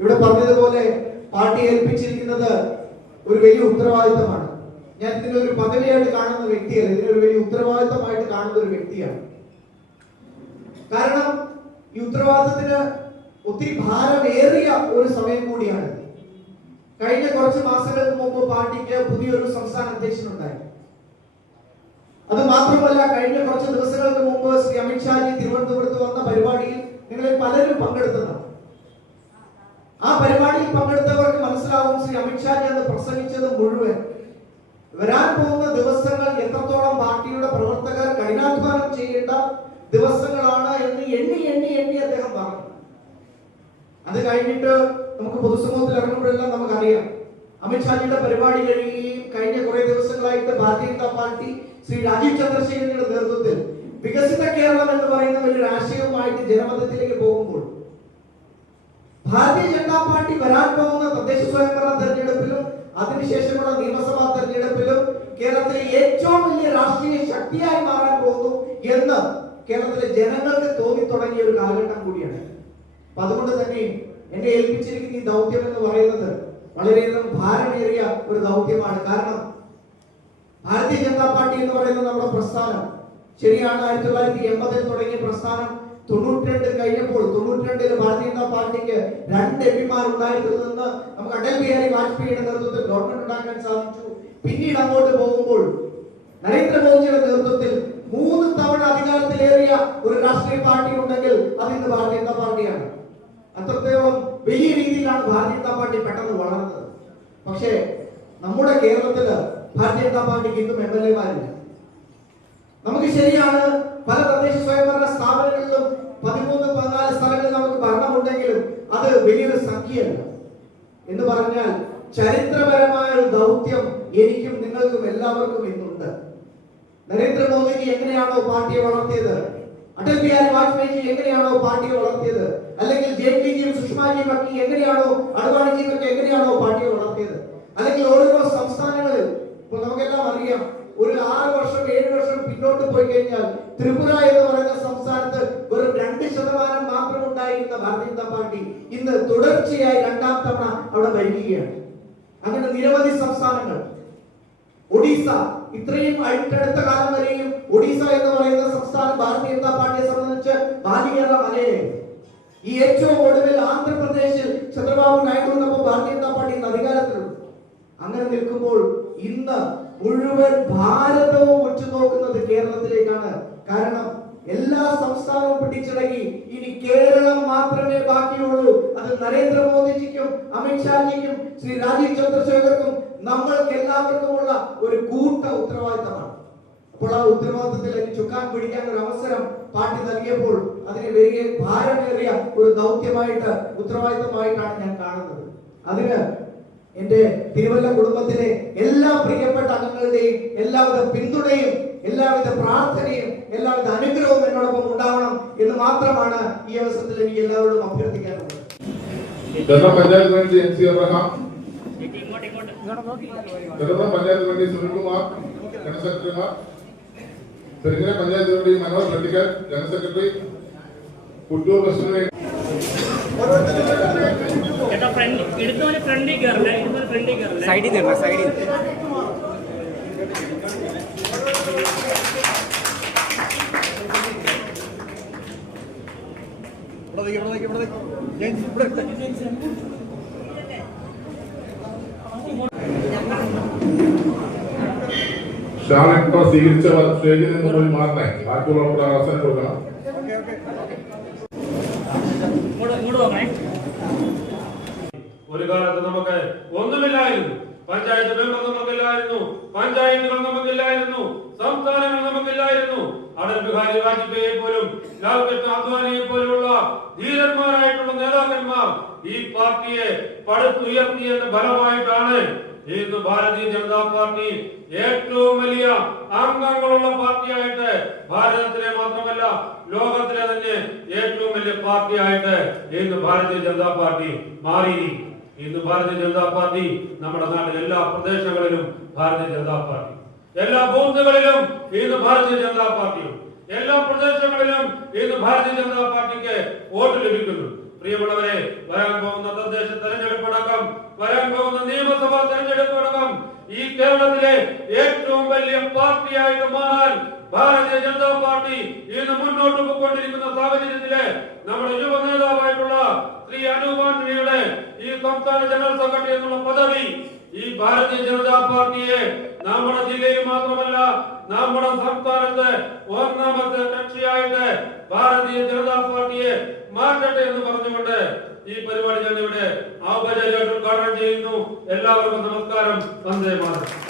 ഇവിടെ പറഞ്ഞതുപോലെ പാർട്ടി ഏൽപ്പിച്ചിരിക്കുന്നത് ഒരു വലിയ ഉത്തരവാദിത്തമാണ്. ഞാൻ ഒരു പദവിയായിട്ട് കാണുന്ന വ്യക്തിയല്ല ഇതിനൊരു വലിയ ഉത്തരവാദിത്തമായിട്ട് കാണുന്ന ഒരു വ്യക്തിയാണ്. കാരണം ഈ ഉത്തരവാദിത്തത്തിന് ഒത്തിരി ഭാരമേറിയ ഒരു സമയം കൂടിയാണ്. കഴിഞ്ഞ കുറച്ച് മാസങ്ങൾക്ക് മുമ്പ് പാർട്ടിക്ക് പുതിയൊരു സംസ്ഥാന അധ്യക്ഷൻ ഉണ്ടായി അത് മാത്രമല്ല കഴിഞ്ഞ കുറച്ച് ദിവസങ്ങൾക്ക് മുമ്പ് ശ്രീ അമിത്ഷാജി തിരുവനന്തപുരത്ത് വന്ന പരിപാടിയിൽ നിങ്ങളിൽ പലരും പങ്കെടുത്തതാണ്. ആ പരിപാടിയിൽ പങ്കെടുത്തവർക്ക് മനസ്സിലാവും ശ്രീ അമിത്ഷാജി അന്ന് പ്രസംഗിച്ചത് മുഴുവൻ. വരാൻ പോകുന്ന ദിവസങ്ങൾ എത്രത്തോളം പാർട്ടിയുടെ പ്രവർത്തകർ കഠിനാധ്വാനം ചെയ്യേണ്ട ദിവസങ്ങളാണ് എന്ന് എണ്ണി എണ്ണി എണ്ണി അദ്ദേഹം പറഞ്ഞു. അത് കഴിഞ്ഞിട്ട് നമുക്ക് പൊതുസമൂഹത്തിൽ ഇറങ്ങുമ്പോഴെല്ലാം നമുക്കറിയാം. അമിത്ഷാജിയുടെ പരിപാടി കഴിയുകയും കഴിഞ്ഞ കുറെ ദിവസങ്ങളായിട്ട് ഭാരതീയ ജനതാ പാർട്ടി ശ്രീ രാജീവ് ചന്ദ്രശേഖരന്റെ നേതൃത്വത്തിൽ വികസിത കേരളം എന്ന് പറയുന്ന വലിയൊരു ആശയവുമായിട്ട് ജനമതത്തിലേക്ക് പോകുമ്പോൾ ഭാരതീയ ജനതാ പാർട്ടി വരാൻ പോകുന്ന തദ്ദേശ സ്വയംഭരണ തെരഞ്ഞെടുപ്പിലും അതിനുശേഷമുള്ള നിയമസഭാ തെരഞ്ഞെടുപ്പിലും കേരളത്തിലെ ഏറ്റവും വലിയ രാഷ്ട്രീയ ശക്തിയായി മാറാൻ പോകുന്നു എന്ന് കേരളത്തിലെ ജനങ്ങൾക്ക് തോന്നി തുടങ്ങിയ ഒരു കാലഘട്ടം കൂടിയാണ്. അപ്പൊ അതുകൊണ്ട് തന്നെ എന്നെ ഏൽപ്പിച്ചിരിക്കുന്ന ഈ ദൗത്യം എന്ന് പറയുന്നത് വളരെയധികം ഭാരമേറിയ ഒരു ദൗത്യമാണ്. കാരണം ഭാരതീയ ജനതാ പാർട്ടി എന്ന് പറയുന്നത് നമ്മുടെ പ്രസ്ഥാനം. ശരിയാണ് ആയിരത്തി തൊള്ളായിരത്തി എൺപതിൽ തുടങ്ങിയ പ്രസ്ഥാനം. തൊണ്ണൂറ്റിരണ്ട് കഴിഞ്ഞപ്പോൾ തൊണ്ണൂറ്റിരണ്ടിൽ ഭാരതീയ ജനതാ പാർട്ടിക്ക് രണ്ട് എം പിമാർ നിന്ന് നമുക്ക് അടൽ ബിഹാരി വാജ്പേയിയുടെ നേതൃത്വത്തിൽ ഗവൺമെന്റ് ഉണ്ടാക്കാൻ സാധിച്ചു. പിന്നീട് അങ്ങോട്ട് പോകുമ്പോൾ നരേന്ദ്രമോദിയുടെ നേതൃത്വത്തിൽ മൂന്ന് തവണ അധികാരത്തിലേറിയ ഒരു രാഷ്ട്രീയ പാർട്ടി ഉണ്ടെങ്കിൽ അത് ഇന്ന് ഭാരതീയ ജനതാ പാർട്ടിയാണ്. അത്രത്തോളം വലിയ രീതിയിലാണ് ഭാരതീയ ജനതാ പാർട്ടി പെട്ടെന്ന് വളർന്നത്. പക്ഷേ നമ്മുടെ കേരളത്തിൽ ഭാരതീയ ജനതാ പാർട്ടിക്ക് ഇന്നും എം എൽ എമാരില്ല. നമുക്ക് ശരിയാണ് പല പതിനാല് സ്ഥലങ്ങളിൽ നമുക്ക് ഭരണമുണ്ടെങ്കിലും അത് വലിയൊരു സംഖ്യയല്ല എന്ന് പറഞ്ഞാൽ ചരിത്രപരമായ ഒരു ദൗത്യം എനിക്കും നിങ്ങൾക്കും എല്ലാവർക്കും ഇന്നുണ്ട്. നരേന്ദ്രമോദിജി എങ്ങനെയാണോ പാർട്ടിയെ വളർത്തിയത്? അടൽ ബിഹാരി വാജ്പേയിജി എങ്ങനെയാണോ പാർട്ടിയെ വളർത്തിയത്? അല്ലെങ്കിൽ ജെയ്റ്റ്ലിജിയും സുഷമാജിയും ഒക്കെ എങ്ങനെയാണോ അഡ്വാണിജിയും ഒക്കെ എങ്ങനെയാണോ പാർട്ടിയെ വളർത്തിയത്? അല്ലെങ്കിൽ ഓരോ സംസ്ഥാനങ്ങളിൽ ഇപ്പൊ നമുക്കെല്ലാം അറിയാം ഒരു ആറ് വർഷം ഏഴ് വർഷം പിന്നോട്ട് പോയി കഴിഞ്ഞാൽ ത്രിപുര ശതമാനം മാത്രം ഉണ്ടായിരുന്ന ഭാരതീയ ജനതാ പാർട്ടി ഇന്ന് തുടർച്ചയായി രണ്ടാം തവണ അവിടെ ഭരിക്കുകയാണ് അങ്ങനെ നിരവധി സംസ്ഥാനങ്ങൾ ഒഡീസ ഇത്രയും അടുത്തടുത്ത കാലം വരെയും ഒഡീസ എന്ന് പറയുന്ന സംസ്ഥാനം ഭാരതീയ ജനതാ പാർട്ടിയെ സംബന്ധിച്ച് ബാലികേറ മലയായിരുന്നു. ഈ ഏറ്റവും ഒടുവിൽ ആന്ധ്രാപ്രദേശിൽ ചന്ദ്രബാബു നായിഡു വന്നപ്പോൾ ഭാരതീയ ജനതാ പാർട്ടി ഇന്ന് അധികാരത്തിലുണ്ട്. അങ്ങനെ നിൽക്കുമ്പോൾ ഇന്ന് മുഴുവൻ ഭാരതവും ഉറ്റുനോക്കുന്നത് കേരളത്തിലേക്കാണ്. കാരണം എല്ലാ സംസ്ഥാനവും പിടിച്ചടങ്ങി ഇനി കേരളം മാത്രമേ ബാക്കിയുള്ളൂ. അത് നരേന്ദ്രമോദിജിക്കും അമിത്ഷാജിക്കും ശ്രീ രാജീവ് ചന്ദ്രശേഖർക്കും നമ്മൾക്ക് എല്ലാവർക്കുമുള്ള ഒരു കൂട്ട ഉത്തരവാദിത്തമാണ്. അപ്പോൾ ആ ഉത്തരവാദിത്തത്തിൽ എനിക്ക് ചുക്കാൻ പിടിക്കാൻ ഒരു അവസരം പാർട്ടി നൽകിയപ്പോൾ അതിന് വലിയ ഭാരമേറിയ ഒരു ദൗത്യമായിട്ട് ഉത്തരവാദിത്തമായിട്ടാണ് ഞാൻ കാണുന്നത്. അതിന് എന്റെ തിരുവല്ല കുടുംബത്തിലെ എല്ലാ പ്രിയപ്പെട്ട അംഗങ്ങളുടെയും എല്ലാവിധ പിന്തുണയും എല്ലാവിധ പ്രാർത്ഥനയും എല്ലാവിധ അനുഗ്രഹവും എന്നോടൊപ്പം ഉണ്ടാവണം എന്ന് മാത്രമാണ് ഈ അവസരത്തിൽ എനിക്ക് എല്ലാവരോടും അഭ്യർത്ഥിക്കാനുള്ളത്. പഞ്ചായത്ത് വേണ്ടി N C Abraham. Panchayat Sunilkumar general സെക്രട്ടറിമാർ ജനറൽ സെക്രട്ടറി ഫ്രണ്ടിൽ കയറില്ല സൈഡിൽ നിന്ന് ഷാളിട്ടോ സ്വീകരിച്ച സ്റ്റേജിൽ നിന്ന് പോയി മാറണേ അവസരം കൊടുക്കണം. ഒരു കാലത്ത് നമുക്ക് ഒന്നുമില്ലായിരുന്നു. പഞ്ചായത്ത് മെമ്പർ നമുക്കില്ലായിരുന്നു. പഞ്ചായത്തുകൾ നമുക്കില്ലായിരുന്നു. സംസ്ഥാനങ്ങൾ നമുക്കില്ലായിരുന്നു അടൽ ബിഹാരി വാജ്പേയിയെ പോലും ലാൽ കൃഷ്ണ അദ്വാനിയെ പോലുള്ള ധീരന്മാരായിട്ടുള്ള നേതാക്കന്മാർ ഈ പാർട്ടിയെ പടുത്തുയർത്തിയെന്ന ഫലമായിട്ടാണ് ഇന്ന് ഭാരതീയ ജനതാ പാർട്ടി ഏറ്റവും വലിയ അംഗങ്ങളുള്ള പാർട്ടിയായിട്ട് ഭാരതത്തിലെ മാത്രമല്ല ലോകത്തിലെ തന്നെ ഏറ്റവും വലിയ പാർട്ടിയായിട്ട് ഇന്ന് ഭാരതീയ ജനതാ പാർട്ടി മാറിയിരിക്കും ഇന്ന് ഭാരതീയ ജനതാ പാർട്ടി നമ്മുടെ നാട്ടിലെ എല്ലാ പ്രദേശങ്ങളിലും ഭാരതീയ ജനതാ പാർട്ടി. എല്ലാ ബൂത്തുകളിലും ഇന്ന് ഭാരതീയ ജനതാ പാർട്ടിയും എല്ലാ പ്രദേശങ്ങളിലും ഇന്ന് ഭാരതീയ ജനതാ പാർട്ടിക്ക് വോട്ട് ലഭിക്കുന്നു. പ്രിയമുള്ളവരെ വരാൻ പോകുന്ന തദ്ദേശ തെരഞ്ഞെടുപ്പടക്കം വരാൻ പോകുന്ന നിയമസഭാ തെരഞ്ഞെടുപ്പടക്കം ഈ കേരളത്തിലെ ഏറ്റവും വലിയ പാർട്ടിയായിട്ട് മാറാൻ ഭാരതീയ ജനതാ പാർട്ടി ഇന്ന് മുന്നോട്ട് പോയിക്കൊണ്ടിരിക്കുന്ന സാഹചര്യത്തിൽ നമ്മുടെ യുവ നേതാവായിട്ടുള്ള ശ്രീ അനൂപ് ആന്റണിയുടെ ഈ സംസ്ഥാന ജനറൽ സെക്രട്ടറി എന്നുള്ള പദവി ഈ ഭാരതീയ ജനതാ പാർട്ടിയെ നമ്മുടെ ജില്ലയിൽ മാത്രമല്ല നമ്മുടെ സംസ്ഥാനത്ത് ഒന്നാമത്തെ കക്ഷിയായിട്ട് ഭാരതീയ ജനതാ പാർട്ടിയെ മാറ്റട്ടെ എന്ന് പറഞ്ഞുകൊണ്ട് ഈ പരിപാടി ഞാൻ ഇവിടെ ഔപചാരികമായിട്ട് ഉദ്ഘാടനം ചെയ്യുന്നു. എല്ലാവർക്കും നമസ്കാരം. വന്ദേ മാതരം.